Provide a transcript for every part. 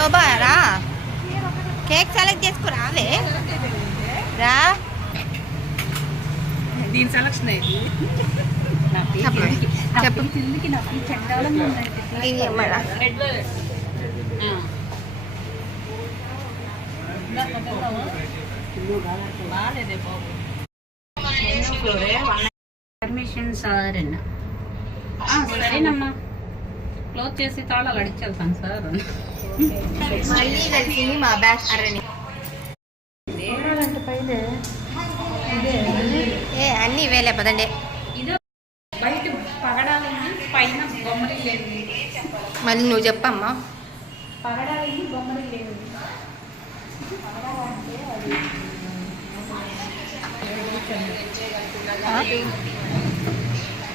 శోభ రా. Cake select చేసుకో రావే. రా. దీని సెలక్షన్ అయింది చెప్పు. కిందికి నాకు సార్ అన్న. సరేనమ్మా. క్లోజ్ చేసి తాళాలు అడిచేళ్తాను సార్ మళ్ళీ కలిసింది మా బ్యాచ్ అరణి ఏ అన్నీ వేలే పదండి. బయట పగడాలని పైన బొమ్మరి లేదు మళ్ళీ నువ్వు చెప్పమ్మా. పగడాలని బొమ్మరి లేదు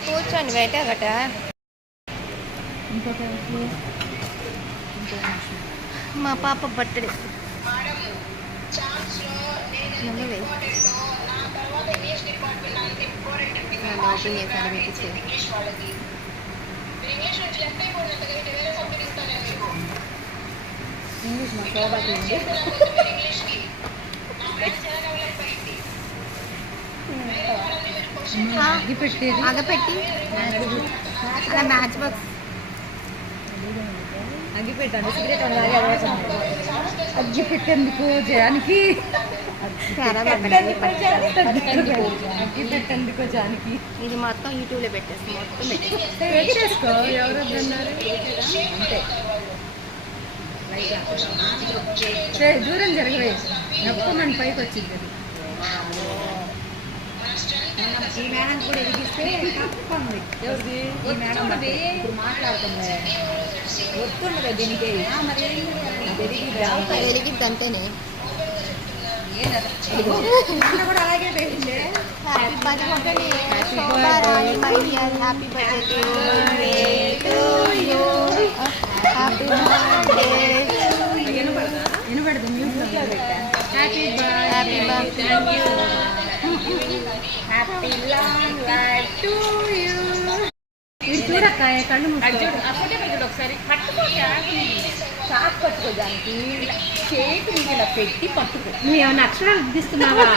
కూర్చోండి బయట గట మా పాప బర్త్డే నమ్మవే నన్ను ఓపెన్ చేశాను మీకు ఇచ్చేది. ఇంగ్లీష్ మా శోభకి ఉంది ఆ, అగ్గి పెట్టేది ఆగపెట్టి అలా మ్యాచ్ బాక్స్ అగ్గి పెట్టండి సిగరెట్ అలాగే అగ్గి పెట్టేందుకు జయానికి అగ్గి పెట్టేందుకు జయానికి ఇది మొత్తం యూట్యూబ్లో పెట్టేసి మొత్తం పెట్టేసి. ఎగిరేసుకో ఎవరు అంతే. దూరం జరగవే. నొప్పమని పైకి వచ్చింది అది. ఈ మేడం కూడా ఎదిగిస్తే తప్పండి. ఎవరిది? ఈ మేడం ఇప్పుడు మాట్లాడుతుంది. వస్తున్నది దీనికి. మరి వెలిగిద్ది అంతేనే కూడా అలాగే పెట్టిందే happy birthday to you happy birthday happy happy birthday happy long life to you చూడక్క కళ్ళు మూసుకో. ఒకసారి. చాక్ పట్టుకో దానికి చేతి మీద ఇలా పెట్టి పట్టుకో. నువ్వు ఏమైనా అక్షరాలు దిస్తున్నావా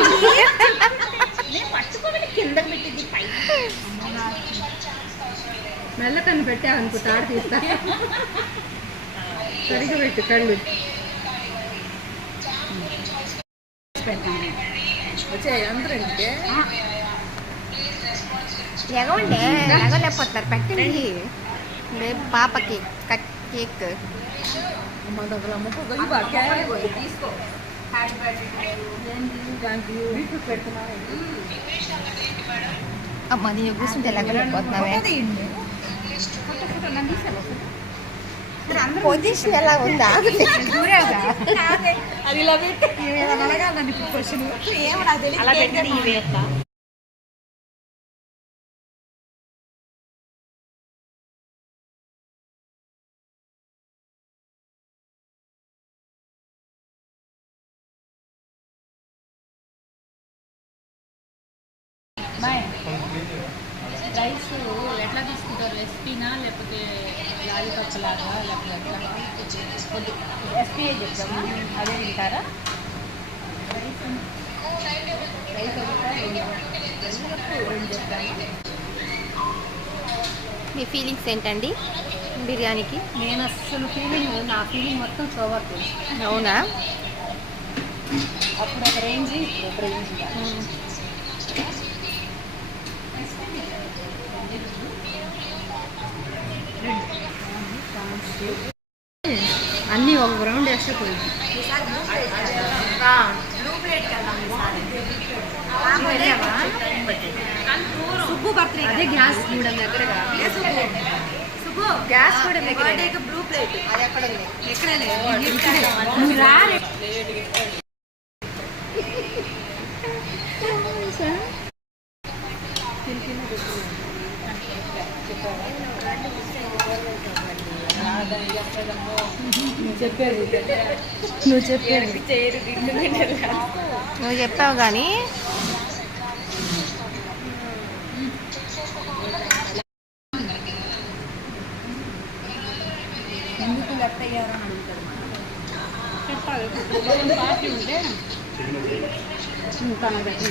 నేను పట్టుకోవాలి కిందకి పెట్టింది పై మెల్లకన్ను పెట్టావనుకో తాడు తీస్తా. సరిగా పెట్టు కళ్ళు. వచ్చాయి అందరూ ఎగవండి ఎగలేకపోతారు పెట్టండి. రేపు పాపకి కట్ కేక్. అమ్మ నేను. కూర్చుంటే ఎగలేకపోతున్నావే పొజిషన్ ఎలా ఉందా? అది ఇలా పెట్టి. అడగాలని క్వశ్చన్. అలా పెట్టి రైస్ ఎట్లా తీసుకుంటారు? ఎస్పీనా లేకపోతే లాలీపాప్ లాగా లేకపోతే ఎస్పీఏ చెప్తామా అదే తింటారా? రైస్ రైస్ మీ ఫీలింగ్స్ ఏంటండి బిర్యానీకి? నేను అసలు ఫీలింగ్ నా ఫీలింగ్ మొత్తం సోవర్తుంది అవునా? అప్పుడు ఒక రేంజ్ ఇప్పుడు ఒక రేంజ్ అన్నీ ఒక రౌండ్ వేస్తే పోయింది సుబ్బు బర్త్డే అదే గ్యాస్ కూడా దగ్గర గ్యాస్ కూడా బ్లూ ప్లేట్ అది ఎక్కడ ఉంది ఎక్కడ నువ్వు రా చెప్పేది. నువ్వు చెప్పేది. నువ్వు చెప్పావు కానీ. ఎందుకు లెఫ్ట్ అయ్యారని అడుగుతారు చెప్పాలి. పార్టీ ఉంటే. తన దగ్గర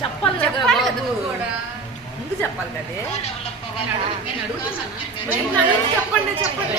చెప్పాలి ముందు చెప్పాలి కదే చెప్పండి. చెప్పండి.